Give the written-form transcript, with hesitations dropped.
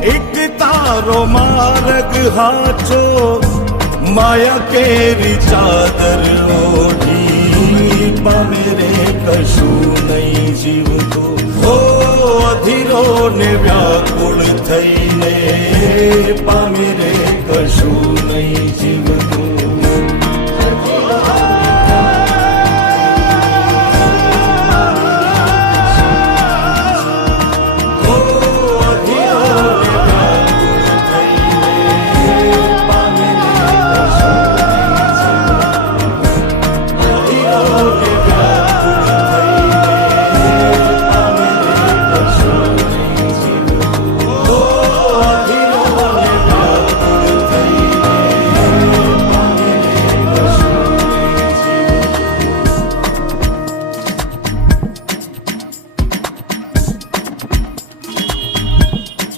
એક તારો માર્ગ હાચો, માયા કેરી ચાદર ઓઢી, પામે રે કશું નહીં જીવતો. અધીરો ને વ્યાકુળ